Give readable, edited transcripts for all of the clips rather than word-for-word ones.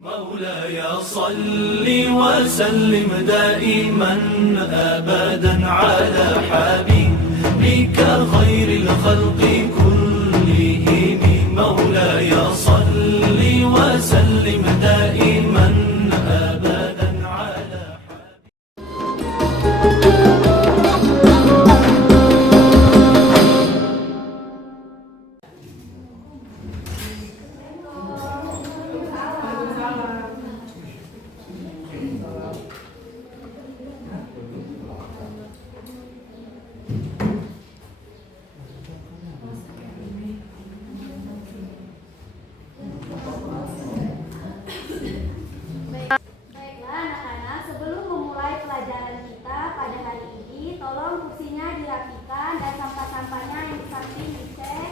مولاي صل وسلم دائما أبدا على حبيبك خير الخلق كلهم. مولاي صل وسلم دائما أبدا على Baiklah anak-anak, sebelum memulai pelajaran kita pada hari ini, tolong kursinya dirapikan dan sampah-sampahnya yang di samping dicek.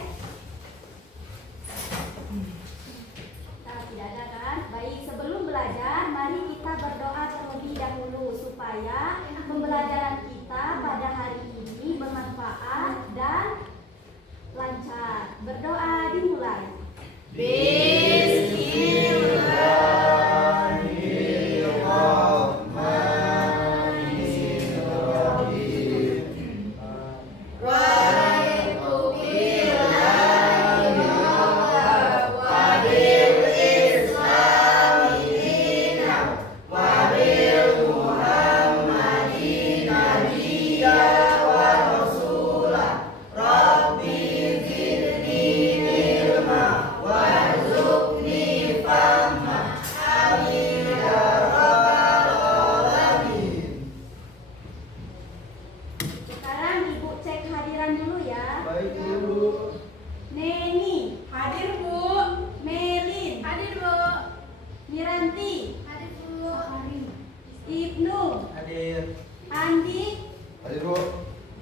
Nah, tidak ada kan? Baik, sebelum belajar, mari kita berdoa terlebih dahulu supaya pembelajaran kita pada hari ini bermanfaat dan lancar. Berdoa dimulai. Sekarang Ibu cek kehadiran dulu ya. Baik, Ibu. Neni, Hadir, Bu. Melin, Hadir, Bu. Miranti, Hadir, Bu. Ibnu, Hadir. Andi. Hadir, Bu.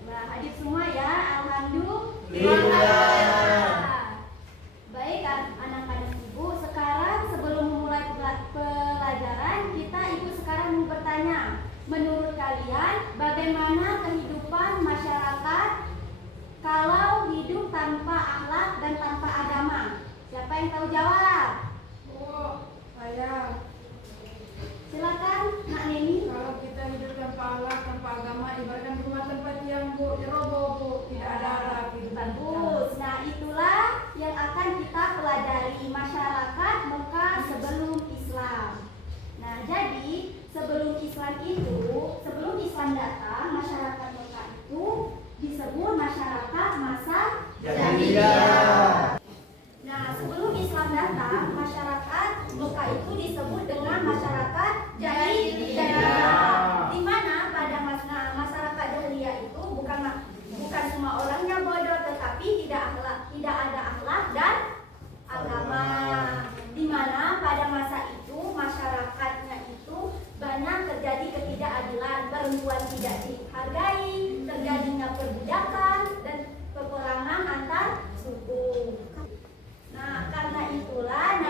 Nah, hadir semua ya. Alhamdulillah. Alhamdulillah. Baik anak-anak Ibu, sekarang sebelum memulai pelajaran, Ibu sekarang mau bertanya. Menurut kalian, bagaimana kehidupan masyarakat kalau hidup tanpa akhlak dan tanpa agama? Siapa yang tahu jawab? Bu, saya Silakan, Nak Neni. kalau kita hidup tanpa Allah, tanpa agama, ibaratkan rumah tempat yang Bu, roboh, Bu. Tidak ada arah kehidupan kita. Bagus. Nah, itulah yang akan kita pelajari, masyarakat Mekah sebelum Islam. Nah, jadi sebelum Islam datang, masyarakat Mekah itu disebut masyarakat masa Jahiliyah. Nah, sebelum Islam datang, masyarakat Mekah itu disebut dengan masyarakat jahiliyah. Di mana pada masyarakat jahiliyah itu bukan semua orangnya bodoh, tetapi tidak ada akhlak dan agama. Di mana pada masa itu masyarakatnya itu banyak terjadi ketidakadilan, perempuan tidak dihargai, terjadinya perbudakan dan peperangan antar suku. Nah, karena itulah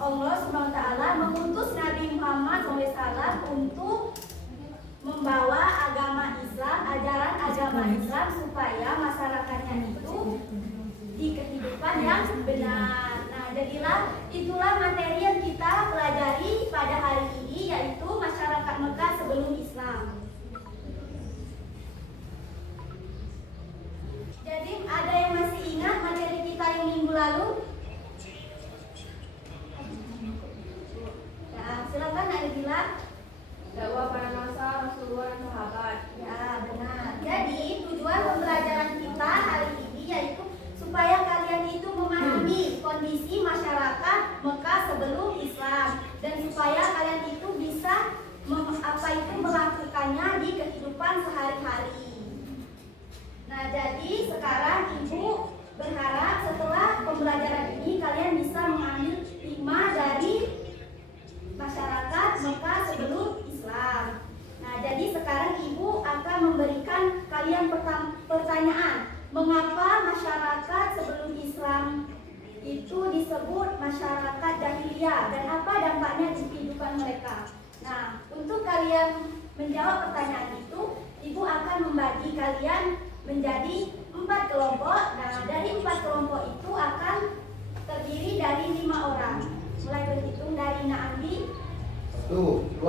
Allah SWT mengutus Nabi Muhammad SAW untuk membawa agama Islam, ajaran agama Islam supaya masyarakatnya itu di kehidupan yang benar. Nah, itulah materi yang kita pelajari pada hari ini, yaitu masyarakat Mekah sebelum Islam. Jadi ada yang masih ingat materi kita yang minggu lalu? Ya, silakan Nak Nabila. Dakwah pada masa Rasulullah dan sahabat. Ya, benar. Jadi tujuan pembelajaran kita hari ini yaitu supaya kalian itu memahami kondisi masyarakat Mekah sebelum Islam dan supaya kalian itu bisa melakukannya di kehidupan sehari-hari. Nah, jadi sekarang Ibu berharap setelah pembelajaran ini kalian bisa mengambil hikmah dari masyarakat Mekah sebelum Islam. Nah, jadi sekarang Ibu akan memberikan kalian pertanyaan. Mengapa masyarakat sebelum Islam itu disebut masyarakat jahiliyah dan apa dampaknya di kehidupan mereka? Nah, untuk kalian menjawab pertanyaan itu, Ibu akan membagi kalian menjadi 4 kelompok. Nah, dari 4 kelompok itu akan terdiri dari 5 orang. Mulai berhitung dari Naamdi, Tuh, 2.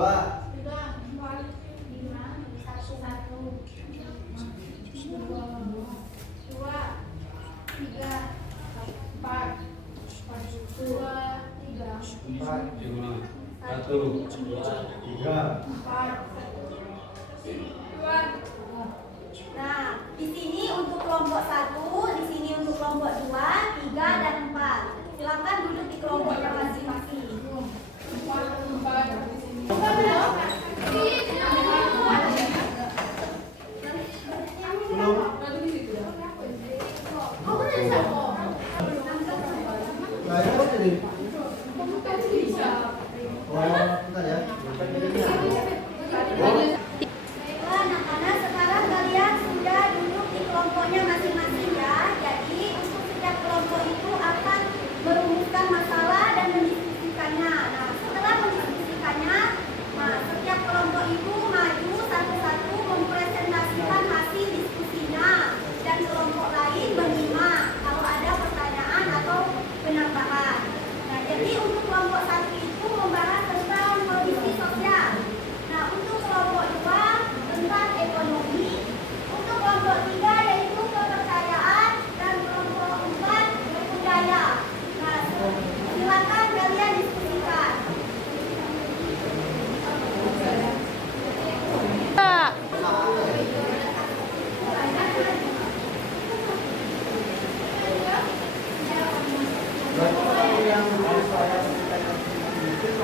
Satu, dua, tiga. Nah, di sini untuk kelompok 1, di sini untuk kelompok 2, 3, dan 4. Silakan duduk di kelompoknya masing-masing. Bentar ya. Baiklah, anak-anak, sekarang kalian sudah duduk di kelompoknya masing-masing ya. Jadi untuk setiap kelompok itu akan merumuskan masalah dan mendiskusikannya. Nah, setelah mendiskusikannya, setiap kelompok itu maju satu-satu mempresentasikan hasil diskusinya dan kelompok lain menyimak kalau ada pertanyaan atau penambahan. Nah, jadi untuk kelompok 1 itu membahas tentang kondisi sosial. Nah, untuk kelompok 2 tentang ekonomi, untuk kelompok 3 yaitu kepercayaan, dan kelompok 4 budaya. Nah, silakan kalian diskusikan.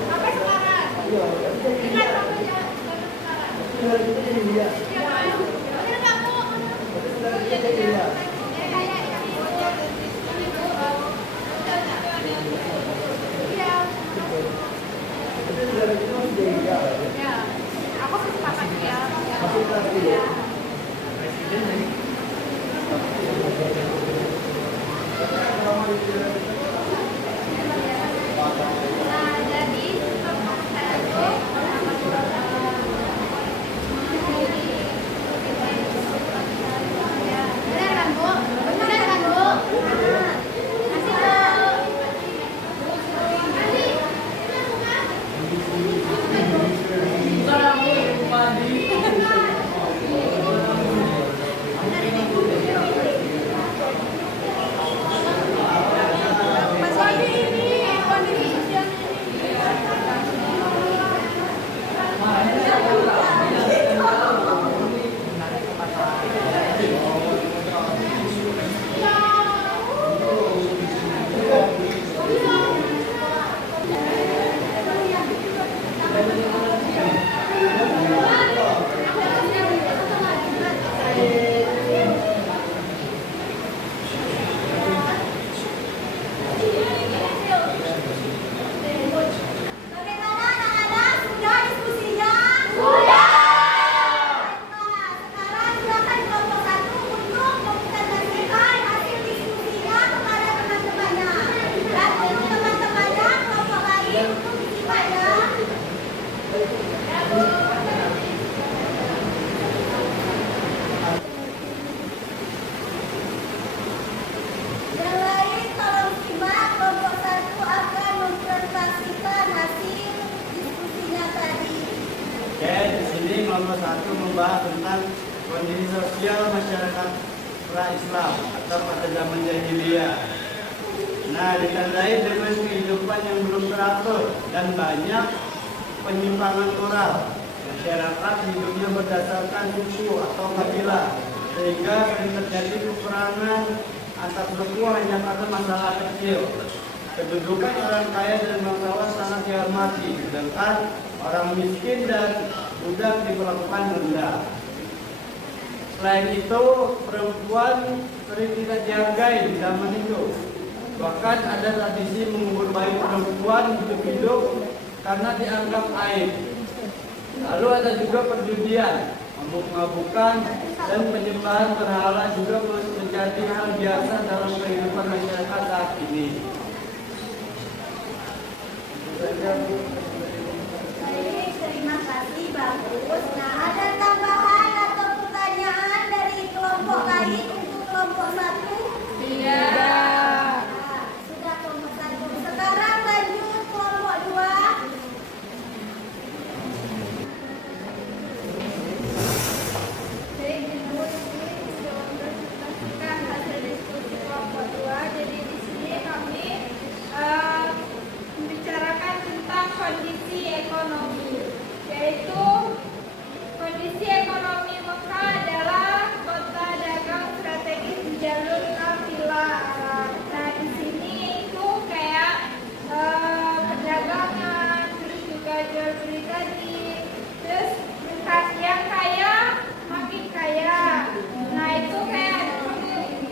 Sampai sekarang. Ingat sampai aku sepakat ya. Nah, jadi benar kan, Bu? Benar kan, Bu? Masih bagaimana anak-anak? Sudah diskusinya? Sudah! Baiklah, sekarang silakan kelompok 1 untuk mempresentasikan hasil diskusinya kepada teman-temannya. Dan untuk teman-temannya, kelompok lain untuk disimak ya. Yang lain tolong simak, kelompok 1 akan mempresentasikan hasil diskusinya tadi. Oke, di sini kelompok 1 membahas tentang kondisi sosial masyarakat pra-Islam atau pada zaman jahiliyah. Nah, ditandai dengan kehidupan yang belum teratur dan banyak penyimpangan moral. Masyarakat hidupnya berdasarkan suku atau kabilah, sehingga sering terjadi peperangan antar suku hanya karena masalah kecil. Kedudukan orang kaya dan bangsawan sangat dihormati, sedangkan orang miskin dan budak diperlakukan rendah. Selain itu, perempuan sering tidak dihargai di zaman itu. Bahkan ada tradisi mengubur bayi perempuan hidup-hidup karena dianggap aib. Lalu ada juga perjudian, mabuk-mabukan, dan penyembahan berhala juga menjadi hal biasa dalam kehidupan masyarakat saat ini. Baik, terima kasih, bagus. Nah, ada tambahan atau pertanyaan dari kelompok lain untuk kelompok 1? Nah, sudah kelompok 1. Sekarang lanjut kelompok 2. kondisi ekonomi, yaitu kondisi ekonomi Mekah adalah kota dagang strategis di jalur kafilah Arab. Nah, di sini itu kayak perdagangan, terus juga jual beli tadi, terus yang kaya makin kaya. Nah, itu kayak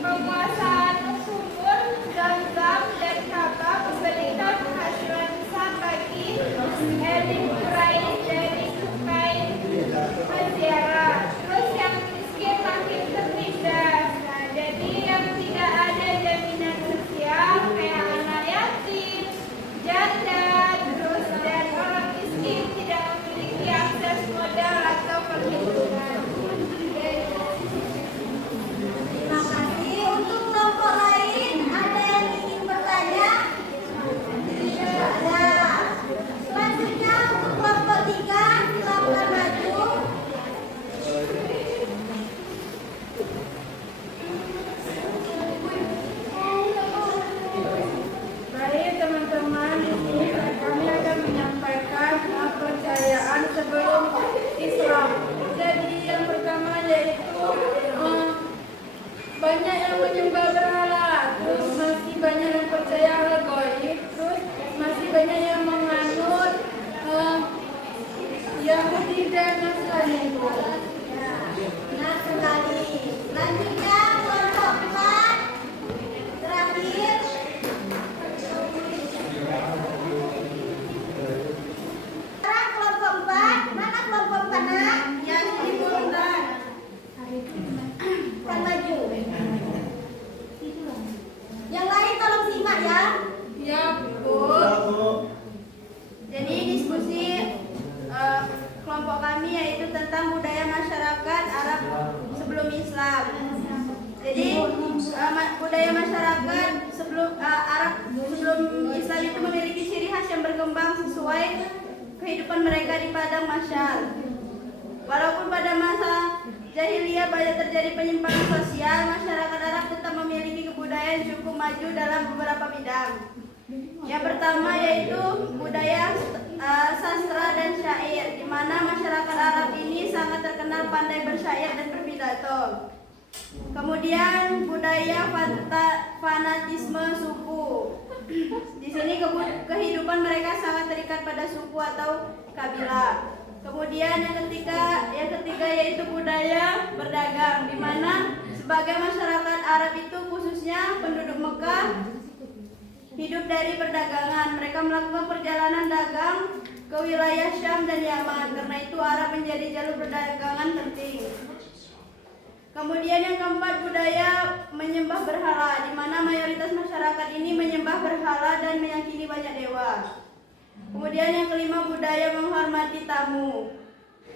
penguasaan sumur Zam-Zam dan Ka'bah memberikan penghasilan besar bagi elit Quraisy dari Sukain Maziarah. Terus yang miskin makin tertindas. Nah, jadi yang tidak ada jaminan sosial kayak anak yatim, janda, terus dan orang miskin tidak memiliki akses modal atau perlindungan. Terima kasih. Untuk kelompok lain, ada yang ingin bertanya? Tidak ada. Selanjutnya untuk kelompok 3, silakan maju. Baik teman-teman, di sini kami akan menyampaikan kepercayaan sebelum Islam. Jadi yang pertama yaitu banyak yang menyembah berhala, terus masih banyak yang percaya hal gaib, terus masih banyak yang menganut Yahudi dan Nasrani. Benar sekali. Selanjutnya kelompok 4, terakhir. Sekarang kelompok 4, mana kelompok 4 nak? Yang diturunkan. Kan maju. Yang lain tolong simak ya. Ya, Bu. Jadi diskusi kelompok kami yaitu tentang budaya masyarakat Arab sebelum Islam. Jadi budaya masyarakat sebelum Arab sebelum Islam itu memiliki ciri khas yang berkembang sesuai kehidupan mereka di padang mahsyar. Walaupun pada masa jahiliyah banyak terjadi penyimpangan sosial, masyarakat Arab tetap memiliki kebudayaan yang cukup maju dalam beberapa bidang. Yang pertama yaitu budaya sastra dan syair, di mana masyarakat Arab ini sangat terkenal pandai bersyair dan berpidato. Kemudian budaya fanatisme suku. Di sini kehidupan mereka sangat terikat pada suku atau kabilah. Kemudian yang ketiga yaitu budaya berdagang, di mana sebagai masyarakat Arab itu khususnya penduduk Mekah hidup dari perdagangan. Mereka melakukan perjalanan dagang ke wilayah Syam dan Yaman. Karena itu Arab menjadi jalur perdagangan penting. Kemudian yang keempat, budaya menyembah berhala, di mana mayoritas masyarakat ini menyembah berhala dan meyakini banyak dewa. Kemudian yang kelima, budaya menghormati tamu.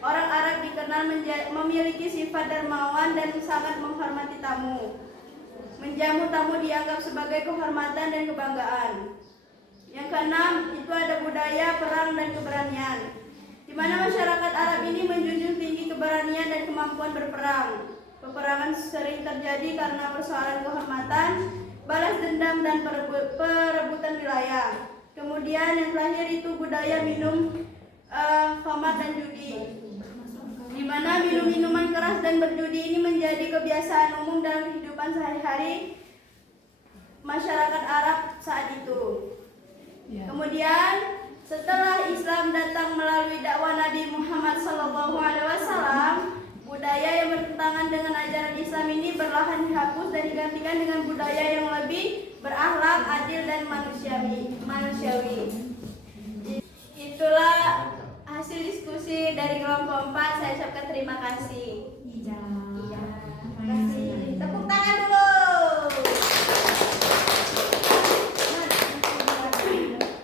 Orang Arab dikenal memiliki sifat dermawan dan sangat menghormati tamu. Menjamu tamu dianggap sebagai kehormatan dan kebanggaan. Yang keenam, itu ada budaya perang dan keberanian, di mana masyarakat Arab ini menjunjung tinggi keberanian dan kemampuan berperang. Peperangan sering terjadi karena persoalan kehormatan, balas dendam, dan perebutan wilayah. Kemudian yang terakhir itu budaya minum khamar dan judi, di mana minum-minuman keras dan berjudi ini menjadi kebiasaan umum dalam kehidupan sehari-hari masyarakat Arab saat itu. Kemudian setelah Islam datang melalui dakwah Nabi Muhammad SAW, budaya yang bertentangan dengan ajaran Islam ini perlahan dihapus dan digantikan dengan budaya yang lebih berakhlak, adil, dan manusiawi. Itulah hasil diskusi dari kelompok 4. Saya ucapkan terima kasih. Terima kasih. Tepuk tangan dulu.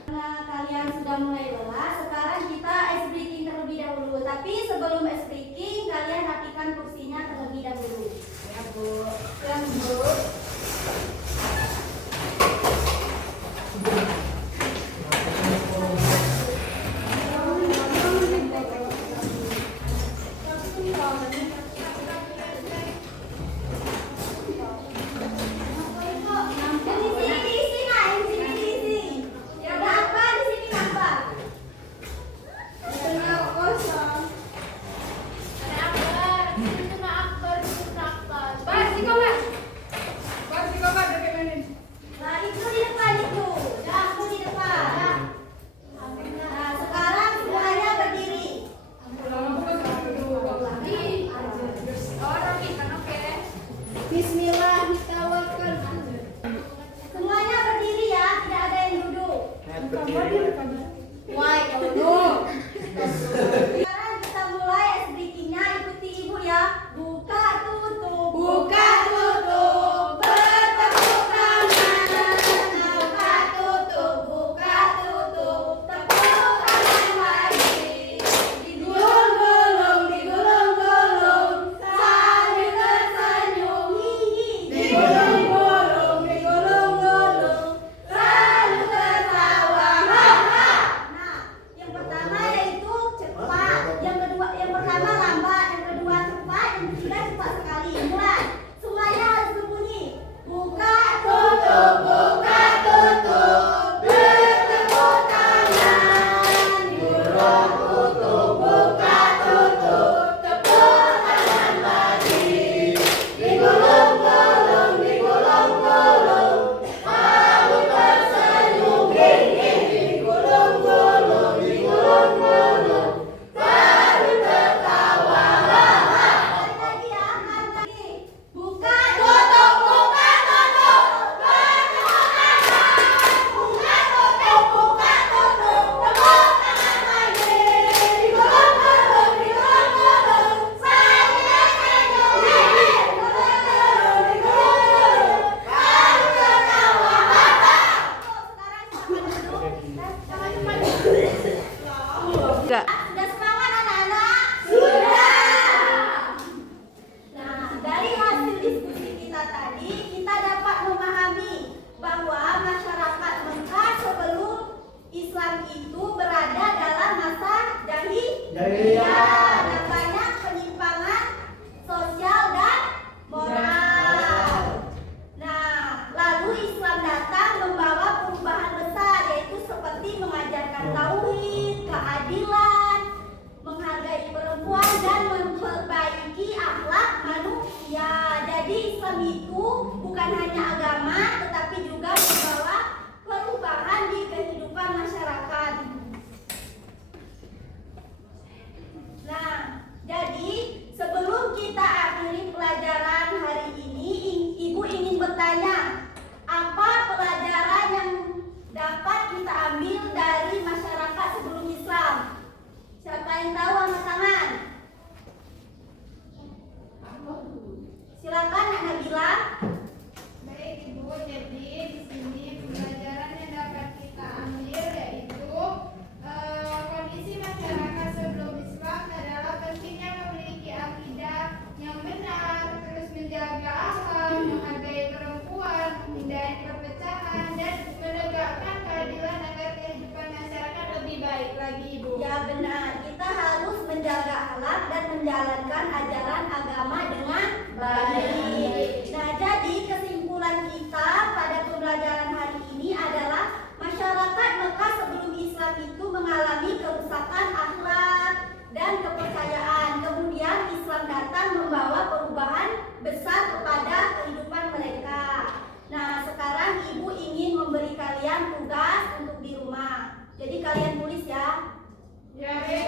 Karena kalian sudah mulai lelah, sekarang kita ice breaking terlebih dahulu. Tapi sebelum ice breaking, kalian rapikan kursinya terlebih dahulu. Ya, Bu. Ya, Bu. Sudah semangat anak-anak? Sudah. Nah, dari hasil diskusi kita tadi, kita dapat memahami bahwa masyarakat Mekah sebelum Islam itu berada dalam masa jahiliyah dan banyak penyimpangan sosial dan moral. Nah, lalu Islam datang membawa perubahan besar, yaitu seperti mengajarkan tauhid, keadilan, menghargai perempuan dan memperbaiki akhlak manusia. Jadi Islam itu bukan hanya agama, tetapi juga membawa perubahan di kehidupan masyarakat. Nah, jadi sebelum kita akhiri pelajaran hari ini, Ibu ingin bertanya, apa pelajaran yang dapat kita ambil dari masyarakat sebelum Islam? Siapa yang tahu angkat tangan? Silakan Nak Nabila. Baik Ibu, jadi di sini pembelajaran yang dapat kita ambil yaitu kondisi masyarakat sebelum Islam adalah pentingnya memiliki akidah yang benar, terus menjaga akhlak, menghargai perempuan, menghindari perpecahan, dan menegakkan keadilan agar kehidupan masyarakat lebih baik lagi Ibu. Ya benar, kita harus menjaga akhlak dan menjalankan ajaran agama dengan baik. Nah, jadi kesimpulan kita pada pembelajaran hari ini adalah masyarakat Mekah sebelum Islam itu mengalami kerusakan akhlak dan kepercayaan. Kemudian Islam datang membawa perubahan besar kepada kehidupan mereka. Nah, sekarang Ibu ingin memberi kalian tugas untuk di rumah. Jadi kalian tulis ya. Ya, baik